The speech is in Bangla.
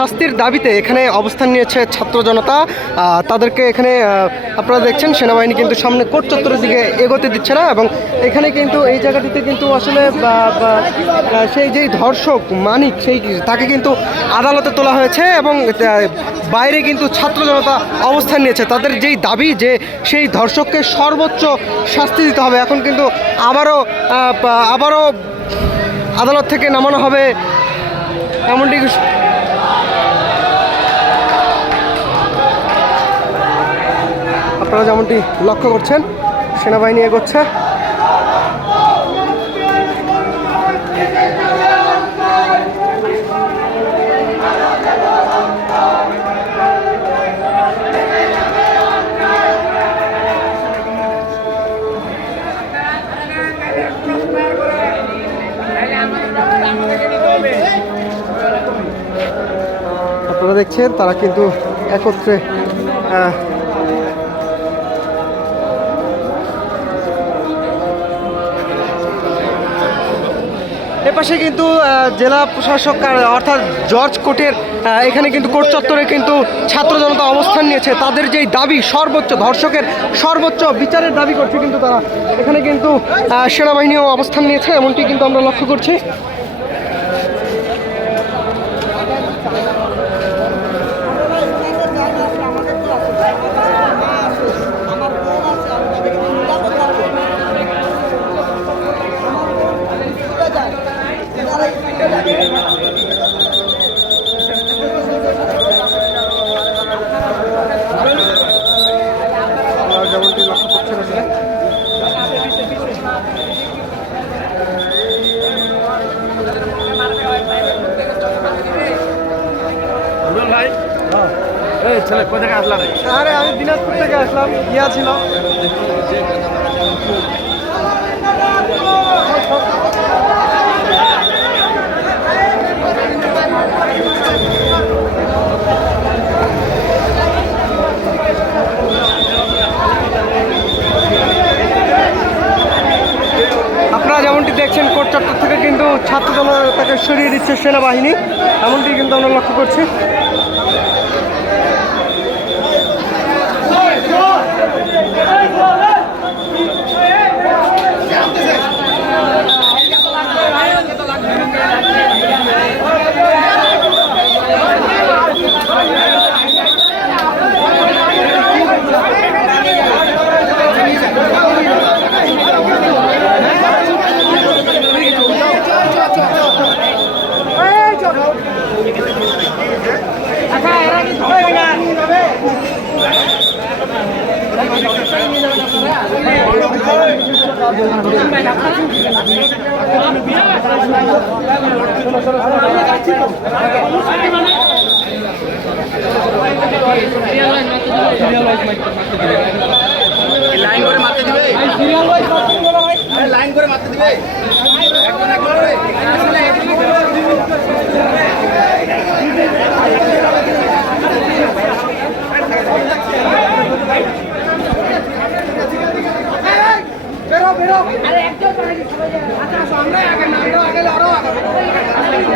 শাস্তির দাবিতে এখানে অবস্থান নিয়েছে ছাত্র জনতা। তাদেরকে এখানে আপনারা দেখছেন সেনাবাহিনী কিন্তু সামনে কোর্ট চত্বরের দিকে এগোতে দিচ্ছে না, এবং এখানে কিন্তু এই জায়গাটিতে কিন্তু আসলে সেই যেই ধর্ষক মানিক তাকে কিন্তু আদালতে তোলা হয়েছে, এবং বাইরে কিন্তু ছাত্র জনতা অবস্থান নিয়েছে। তাদের যেই দাবি যে সেই ধর্ষককে সর্বোচ্চ শাস্তি দিতে হবে। এখন কিন্তু আবারও আদালত থেকে নামানো হবে এমনটি আপনারা যেমনটি লক্ষ্য করছেন, সেনাবাহিনী এগোচ্ছে। আপনারা দেখছেন তারা কিন্তু একত্রে এপাশে কিন্তু জেলা প্রশাসক অর্থাৎ জর্জ কোর্টের এখানে কিন্তু কোর্ট চত্বরে কিন্তু ছাত্র জনতা অবস্থান নিয়েছে। তাদের যেই দাবি সর্বোচ্চ ধর্ষকের সর্বোচ্চ বিচারের দাবি করছে, কিন্তু তারা এখানে কিন্তু সেনাবাহিনীও অবস্থান নিয়েছে, এমনটি কিন্তু আমরা লক্ষ্য করছি। যেমনটি লক্ষ্য করছেন আসলে ছেলে কোথা থেকে আসলাম? আরে আমি দিনাজপুর থেকে আসলাম, ইয়া ছিল। আপনারা যেমনটি দেখছেন কোর্ট চত্বর থেকে কিন্তু ছাত্র জনতাকে সরিয়ে দিচ্ছে সেনাবাহিনী, এমনটি কিন্তু আমরা লক্ষ্য করছি। লাইন করে মারতে দিবে, লাইন করে মারতে দিবে।